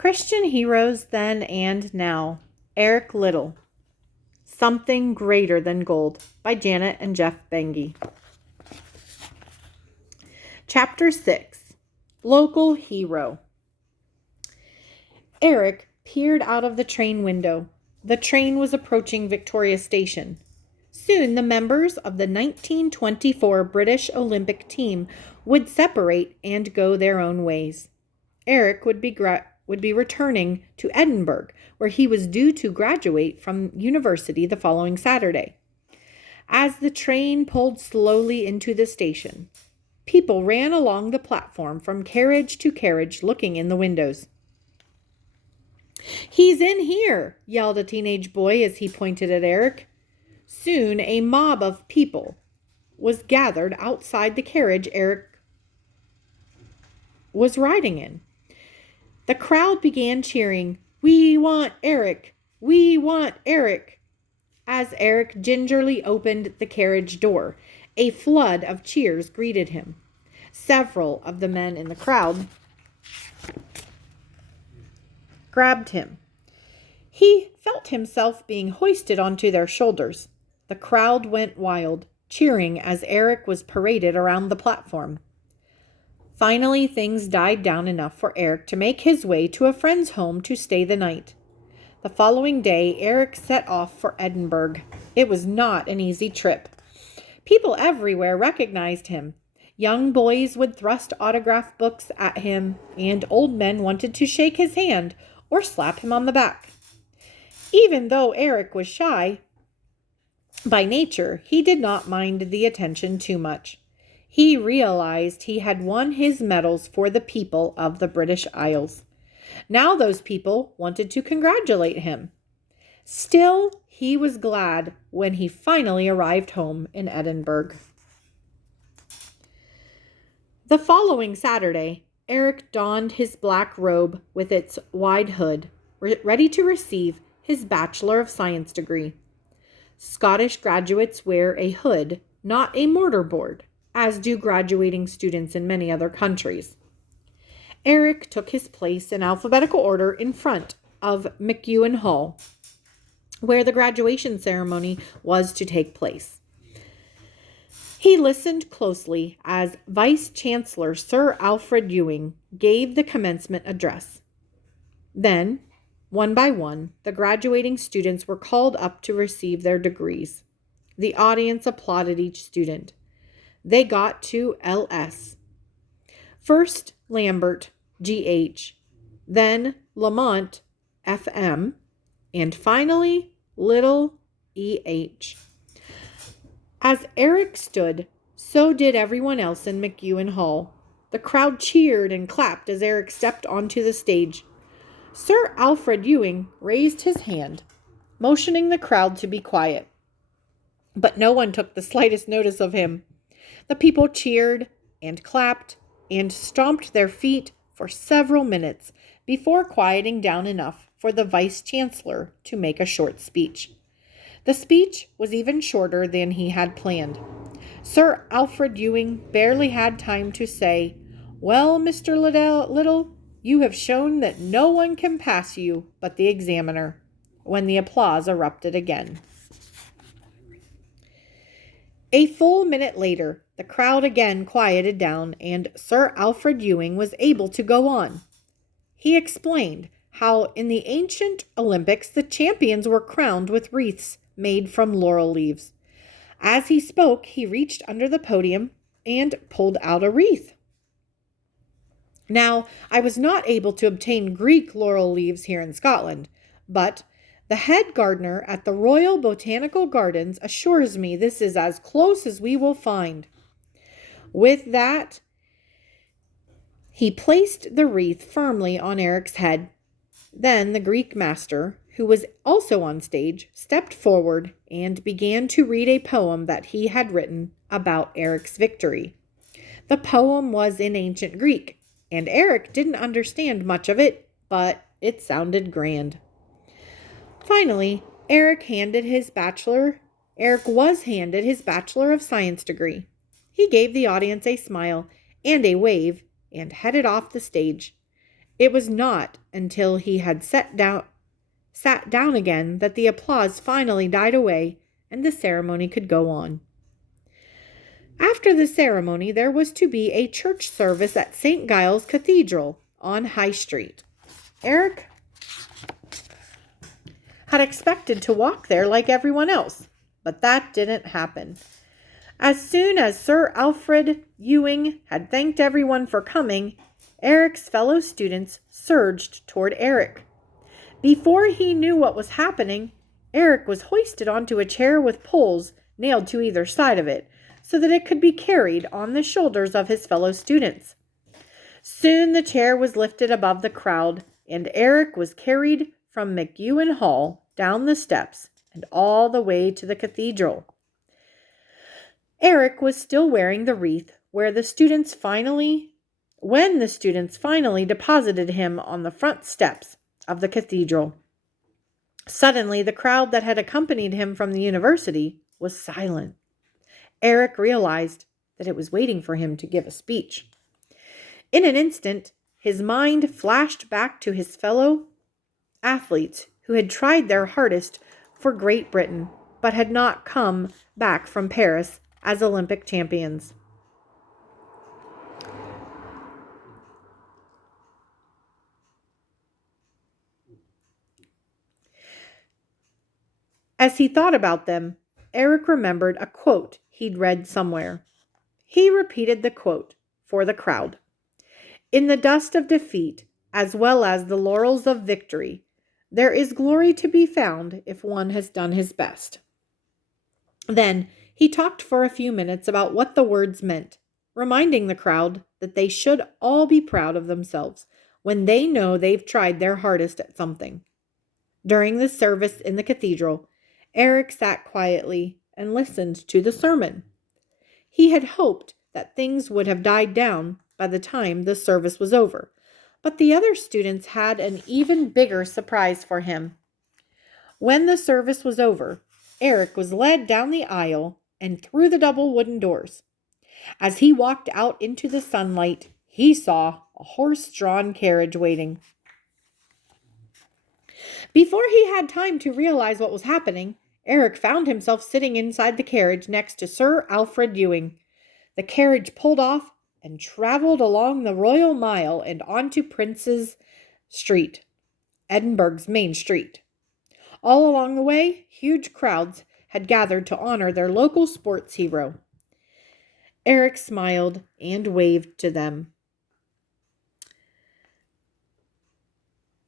Christian Heroes Then and Now, Eric Liddell. Something Greater Than Gold by Janet and Geoff Benge. Chapter 6, Local Hero. Eric peered out of the train window. The train was approaching Victoria Station. Soon the members of the 1924 British Olympic team would separate and go their own ways. Eric would be returning to Edinburgh, where he was due to graduate from university the following Saturday. As the train pulled slowly into the station, people ran along the platform from carriage to carriage looking in the windows. "He's in here," yelled a teenage boy as he pointed at Eric. Soon a mob of people was gathered outside the carriage Eric was riding in. The crowd began cheering, "We want Eric! We want Eric!" As Eric gingerly opened the carriage door, a flood of cheers greeted him. Several of the men in the crowd grabbed him. He felt himself being hoisted onto their shoulders. The crowd went wild, cheering as Eric was paraded around the platform. Finally, things died down enough for Eric to make his way to a friend's home to stay the night. The following day, Eric set off for Edinburgh. It was not an easy trip. People everywhere recognized him. Young boys would thrust autograph books at him, and old men wanted to shake his hand or slap him on the back. Even though Eric was shy by nature, he did not mind the attention too much. He realized he had won his medals for the people of the British Isles. Now those people wanted to congratulate him. Still, he was glad when he finally arrived home in Edinburgh. The following Saturday, Eric donned his black robe with its wide hood, ready to receive his Bachelor of Science degree. Scottish graduates wear a hood, not a mortarboard, as do graduating students in many other countries. Eric took his place in alphabetical order in front of McEwen Hall, where the graduation ceremony was to take place. He listened closely as Vice-Chancellor Sir Alfred Ewing gave the commencement address. Then, one by one, the graduating students were called up to receive their degrees. The audience applauded each student. They got to LS. First, Lambert, GH, then Lamont, FM, and finally, Liddell, EH. As Eric stood, so did everyone else in McEwen Hall. The crowd cheered and clapped as Eric stepped onto the stage. Sir Alfred Ewing raised his hand, motioning the crowd to be quiet. But no one took the slightest notice of him. The people cheered and clapped and stomped their feet for several minutes before quieting down enough for the Vice-Chancellor to make a short speech. The speech was even shorter than he had planned. Sir Alfred Ewing barely had time to say, "Well, Mr. Liddell, you have shown that no one can pass you but the examiner," when the applause erupted again. A full minute later, the crowd again quieted down, and Sir Alfred Ewing was able to go on. He explained how in the ancient Olympics the champions were crowned with wreaths made from laurel leaves. As he spoke, he reached under the podium and pulled out a wreath. Now, I was not able to obtain Greek laurel leaves here in Scotland, but the head gardener at the Royal Botanical Gardens assures me this is as close as we will find. With that, he placed the wreath firmly on Eric's head. Then the Greek master, who was also on stage, stepped forward and began to read a poem that he had written about Eric's victory. The poem was in ancient Greek, and Eric didn't understand much of it, but it sounded grand. Finally, Eric was handed his Bachelor of Science degree. He gave the audience a smile and a wave and headed off the stage. It was not until he had sat down again that the applause finally died away and the ceremony could go on. After the ceremony, there was to be a church service at St. Giles Cathedral on High Street. Eric had expected to walk there like everyone else, but that didn't happen. As soon as Sir Alfred Ewing had thanked everyone for coming, Eric's fellow students surged toward Eric. Before he knew what was happening, Eric was hoisted onto a chair with poles nailed to either side of it, so that it could be carried on the shoulders of his fellow students. Soon the chair was lifted above the crowd, and Eric was carried from McEwen Hall down the steps and all the way to the cathedral. Eric was still wearing the wreath when the students finally deposited him on the front steps of the cathedral. Suddenly, the crowd that had accompanied him from the university was silent. Eric realized that it was waiting for him to give a speech. In an instant, his mind flashed back to his fellow athletes who had tried their hardest for Great Britain, but had not come back from Paris as Olympic champions. As he thought about them, Eric remembered a quote he'd read somewhere. He repeated the quote for the crowd. In the dust of defeat, as well as the laurels of victory, there is glory to be found if one has done his best. Then he talked for a few minutes about what the words meant, reminding the crowd that they should all be proud of themselves when they know they've tried their hardest at something. During the service in the cathedral, Eric sat quietly and listened to the sermon. He had hoped that things would have died down by the time the service was over, but the other students had an even bigger surprise for him. When the service was over, Eric was led down the aisle and through the double wooden doors. As he walked out into the sunlight, he saw a horse-drawn carriage waiting. Before he had time to realize what was happening, Eric found himself sitting inside the carriage next to Sir Alfred Ewing. The carriage pulled off and traveled along the Royal Mile and onto Prince's Street, Edinburgh's main street. All along the way, huge crowds had gathered to honor their local sports hero. Eric smiled and waved to them.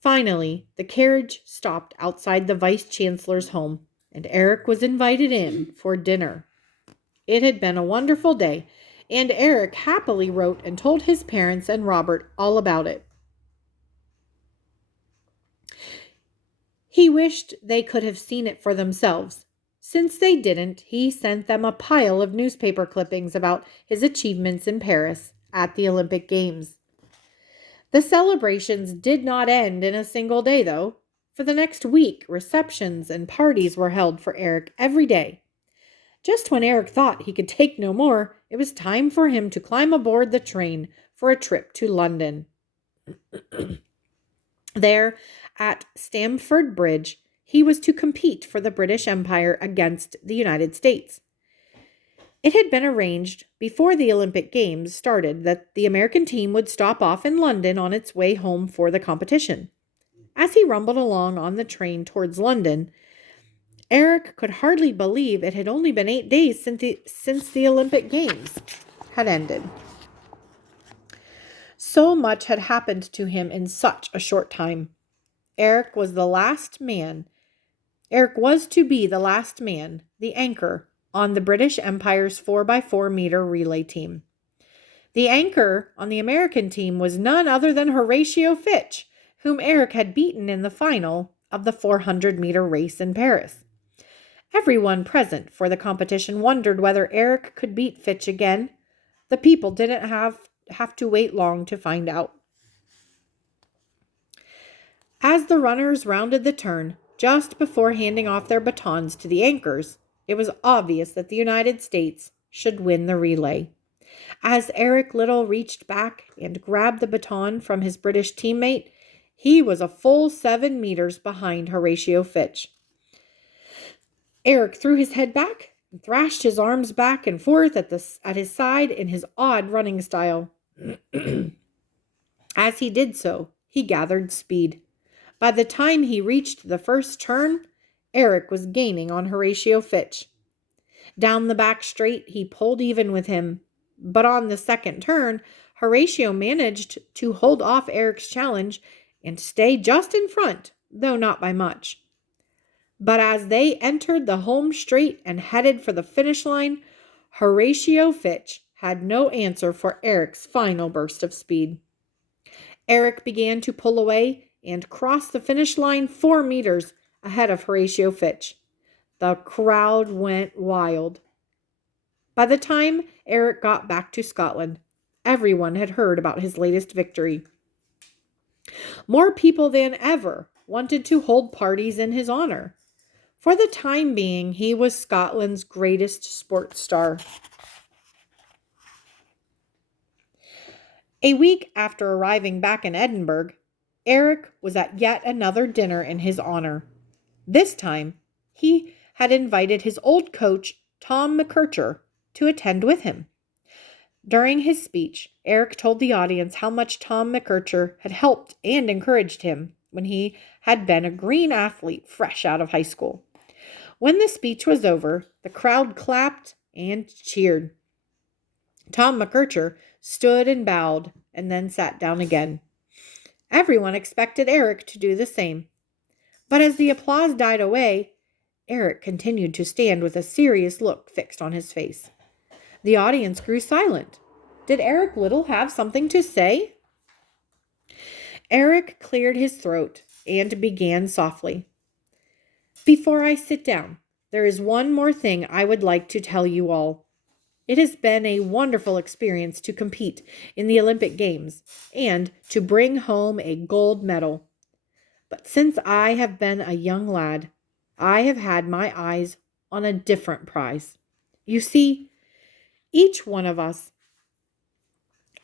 Finally, the carriage stopped outside the Vice-Chancellor's home, and Eric was invited in for dinner. It had been a wonderful day, and Eric happily wrote and told his parents and Robert all about it. He wished they could have seen it for themselves. Since they didn't, he sent them a pile of newspaper clippings about his achievements in Paris at the Olympic Games. The celebrations did not end in a single day, though. For the next week, receptions and parties were held for Eric every day. Just when Eric thought he could take no more, it was time for him to climb aboard the train for a trip to London. There, at Stamford Bridge, he was to compete for the British Empire against the United States. It had been arranged before the Olympic Games started that the American team would stop off in London on its way home for the competition. As he rumbled along on the train towards London, Eric could hardly believe it had only been 8 days since the Olympic Games had ended. So much had happened to him in such a short time. Eric was to be the last man, the anchor, on the British Empire's 4x4 meter relay team. The anchor on the American team was none other than Horatio Fitch, whom Eric had beaten in the final of the 400-meter race in Paris. Everyone present for the competition wondered whether Eric could beat Fitch again. The people didn't have to wait long to find out. As the runners rounded the turn, just before handing off their batons to the anchors, it was obvious that the United States should win the relay. As Eric Liddell reached back and grabbed the baton from his British teammate, he was a full 7 meters behind Horatio Fitch. Eric threw his head back and thrashed his arms back and forth at his side in his odd running style. As he did so, he gathered speed. By the time he reached the first turn, Eric was gaining on Horatio Fitch. Down the back straight, he pulled even with him, but on the second turn, Horatio managed to hold off Eric's challenge and stay just in front, though not by much. But as they entered the home straight and headed for the finish line, Horatio Fitch had no answer for Eric's final burst of speed. Eric began to pull away and cross the finish line 4 meters ahead of Horatio Fitch. The crowd went wild. By the time Eric got back to Scotland, everyone had heard about his latest victory. More people than ever wanted to hold parties in his honor. For the time being, he was Scotland's greatest sports star. A week after arriving back in Edinburgh, Eric was at yet another dinner in his honor. This time, he had invited his old coach, Tom McKercher, to attend with him. During his speech, Eric told the audience how much Tom McKercher had helped and encouraged him when he had been a green athlete fresh out of high school. When the speech was over, the crowd clapped and cheered. Tom McKercher stood and bowed and then sat down again. Everyone expected Eric to do the same. But as the applause died away, Eric continued to stand with a serious look fixed on his face. The audience grew silent. Did Eric Liddell have something to say? Eric cleared his throat and began softly. Before I sit down, there is one more thing I would like to tell you all. It has been a wonderful experience to compete in the Olympic Games and to bring home a gold medal. But since I have been a young lad, I have had my eyes on a different prize. You see, each one of us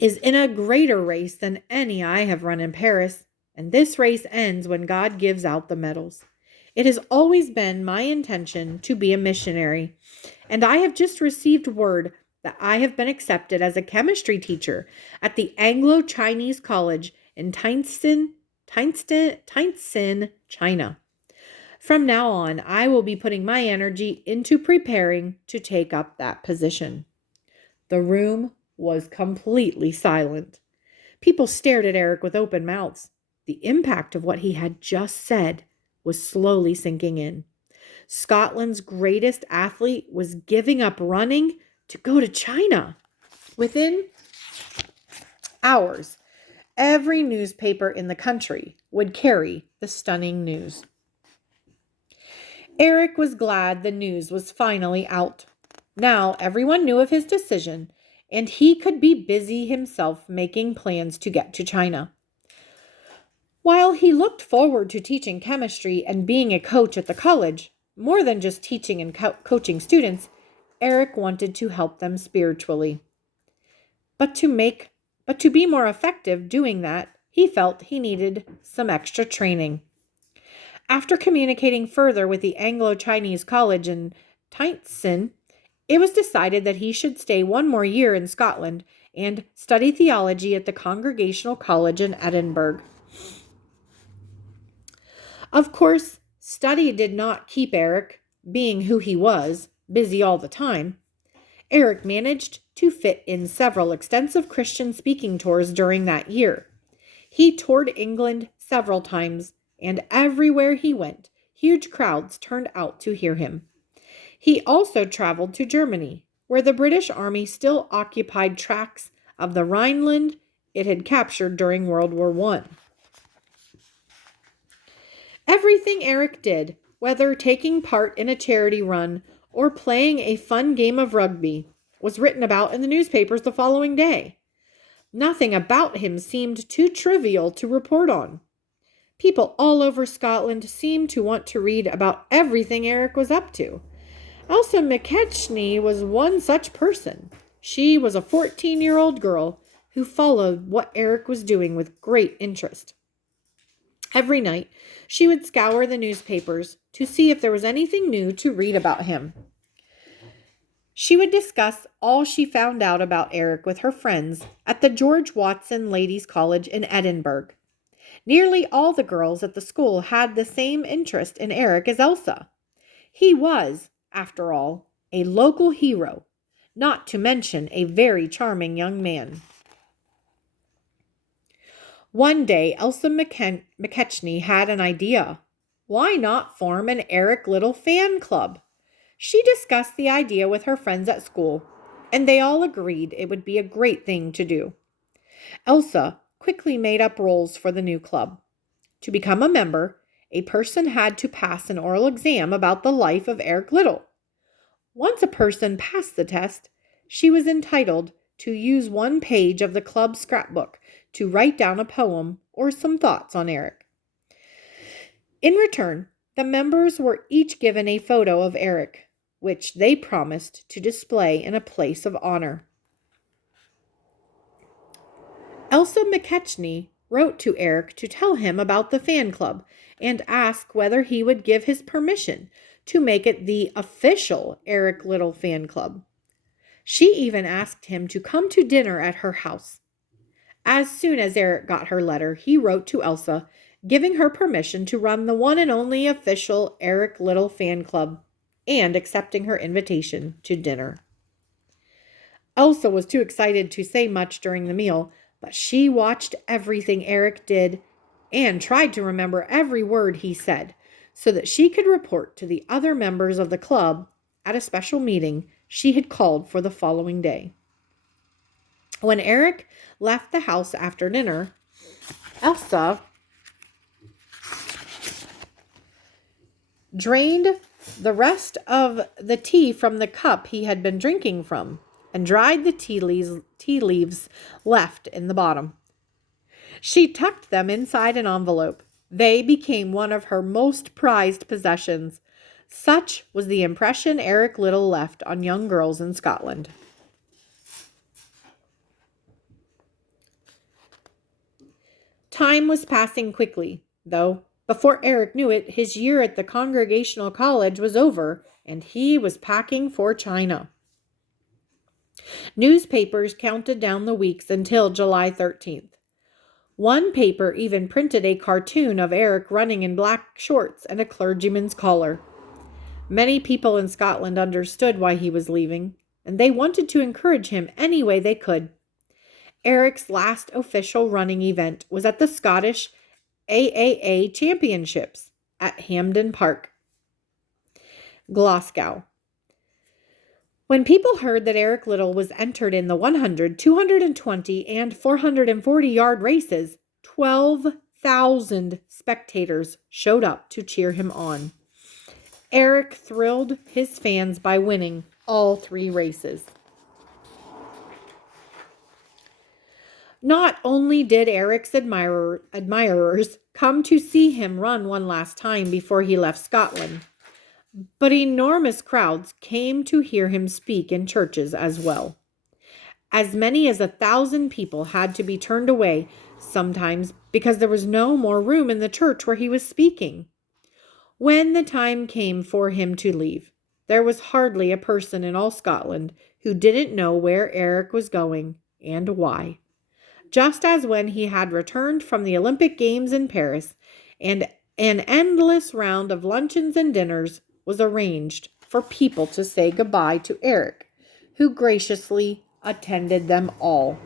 is in a greater race than any I have run in Paris, and this race ends when God gives out the medals. It has always been my intention to be a missionary, and I have just received word that I have been accepted as a chemistry teacher at the Anglo-Chinese College in Tientsin, China. From now on, I will be putting my energy into preparing to take up that position. The room was completely silent. People stared at Eric with open mouths. The impact of what he had just said was slowly sinking in. Scotland's greatest athlete was giving up running to go to China. Within hours, every newspaper in the country would carry the stunning news. Eric was glad the news was finally out. Now everyone knew of his decision, and he could be busy himself making plans to get to China. While he looked forward to teaching chemistry and being a coach at the college, more than just teaching and coaching students, Eric wanted to help them spiritually. But to be more effective doing that, he felt he needed some extra training. After communicating further with the Anglo-Chinese College in Tientsin, it was decided that he should stay 1 more year in Scotland and study theology at the Congregational College in Edinburgh. Of course, study did not keep Eric, being who he was, busy all the time. Eric managed to fit in several extensive Christian speaking tours during that year. He toured England several times, and everywhere he went, huge crowds turned out to hear him. He also traveled to Germany, where the British Army still occupied tracts of the Rhineland it had captured during World War I. Everything Eric did, whether taking part in a charity run or playing a fun game of rugby, was written about in the newspapers the following day. Nothing about him seemed too trivial to report on. People all over Scotland seemed to want to read about everything Eric was up to. Elsa McKechnie was one such person. She was a 14-year-old girl who followed what Eric was doing with great interest. Every night, she would scour the newspapers to see if there was anything new to read about him. She would discuss all she found out about Eric with her friends at the George Watson Ladies' College in Edinburgh. Nearly all the girls at the school had the same interest in Eric as Elsa. He was, after all, a local hero, not to mention a very charming young man. One day, Elsa McKechnie had an idea. Why not form an Eric Liddell fan club? She discussed the idea with her friends at school, and they all agreed it would be a great thing to do. Elsa quickly made up rules for the new club. To become a member, a person had to pass an oral exam about the life of Eric Liddell. Once a person passed the test, she was entitled to use one page of the club's scrapbook to write down a poem or some thoughts on Eric. In return, the members were each given a photo of Eric, which they promised to display in a place of honor. Elsa McKechnie wrote to Eric to tell him about the fan club and ask whether he would give his permission to make it the official Eric Liddell fan club. She even asked him to come to dinner at her house. As soon as Eric got her letter, he wrote to Elsa, giving her permission to run the one and only official Eric Liddell fan club and accepting her invitation to dinner. Elsa was too excited to say much during the meal, but she watched everything Eric did and tried to remember every word he said so that she could report to the other members of the club at a special meeting she had called for the following day. When Eric left the house after dinner, Elsa drained the rest of the tea from the cup he had been drinking from and dried the tea leaves left in the bottom. She tucked them inside an envelope. They became one of her most prized possessions. Such was the impression Eric Liddell left on young girls in Scotland. Time was passing quickly, though. Before Eric knew it, his year at the Congregational College was over, and he was packing for China. Newspapers counted down the weeks until July 13th. One paper even printed a cartoon of Eric running in black shorts and a clergyman's collar. Many people in Scotland understood why he was leaving, and they wanted to encourage him any way they could. Eric's last official running event was at the Scottish AAA Championships at Hampden Park, Glasgow. When people heard that Eric Liddell was entered in the 100, 220, and 440-yard races, 12,000 spectators showed up to cheer him on. Eric thrilled his fans by winning all 3 races. Not only did Eric's admirers come to see him run one last time before he left Scotland, but enormous crowds came to hear him speak in churches as well. As many as 1,000 people had to be turned away, sometimes because there was no more room in the church where he was speaking. When the time came for him to leave, there was hardly a person in all Scotland who didn't know where Eric was going and why. Just as when he had returned from the Olympic Games in Paris, and an endless round of luncheons and dinners was arranged for people to say goodbye to Eric, who graciously attended them all.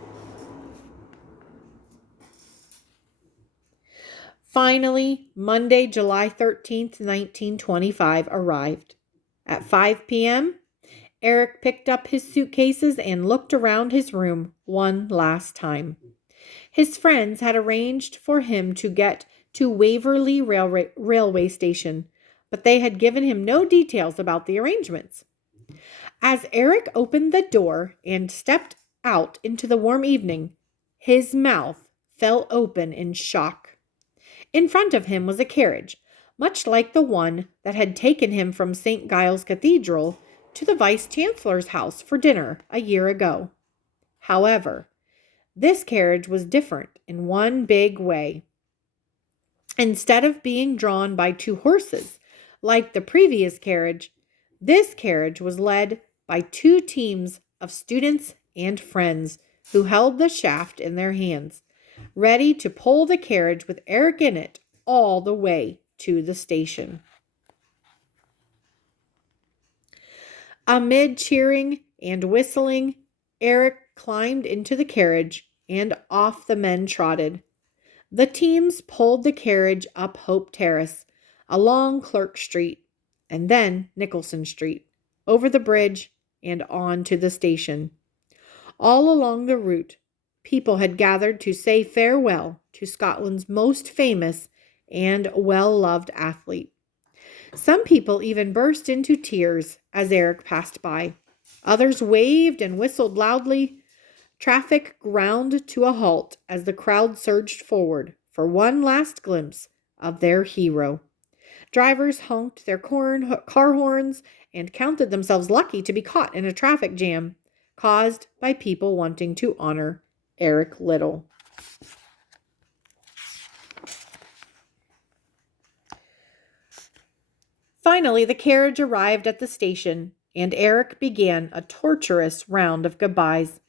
Finally, Monday, July 13th, 1925 arrived. At 5 p.m., Eric picked up his suitcases and looked around his room one last time. His friends had arranged for him to get to Waverley Railway Station, but they had given him no details about the arrangements. As Eric opened the door and stepped out into the warm evening, his mouth fell open in shock. In front of him was a carriage, much like the one that had taken him from St. Giles Cathedral to the Vice Chancellor's house for dinner a year ago. However, this carriage was different in one big way. Instead of being drawn by two horses, like the previous carriage, this carriage was led by two teams of students and friends who held the shaft in their hands, ready to pull the carriage with Eric in it all the way to the station. Amid cheering and whistling, Eric climbed into the carriage and off the men trotted. The teams pulled the carriage up Hope Terrace, along Clerk Street, and then Nicholson Street, over the bridge and on to the station. All along the route, people had gathered to say farewell to Scotland's most famous and well-loved athlete. Some people even burst into tears as Eric passed by. Others waved and whistled loudly. Traffic ground to a halt as the crowd surged forward for one last glimpse of their hero. Drivers honked their car horns and counted themselves lucky to be caught in a traffic jam caused by people wanting to honor Eric Liddell. Finally, the carriage arrived at the station, and Eric began a torturous round of goodbyes.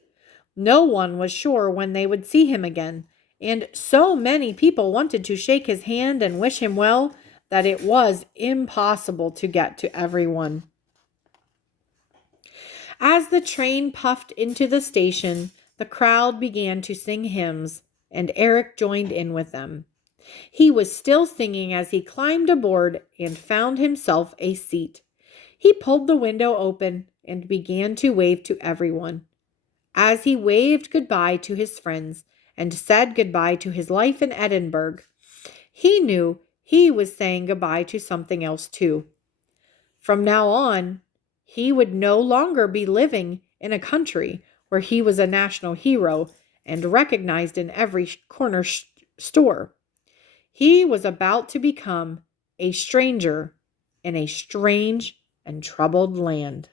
No one was sure when they would see him again, and so many people wanted to shake his hand and wish him well that it was impossible to get to everyone. As the train puffed into the station, the crowd began to sing hymns, and Eric joined in with them. He was still singing as he climbed aboard and found himself a seat. He pulled the window open and began to wave to everyone. As he waved goodbye to his friends and said goodbye to his life in Edinburgh, he knew he was saying goodbye to something else too. From now on, he would no longer be living in a country where he was a national hero and recognized in every corner store. He was about to become a stranger in a strange and troubled land.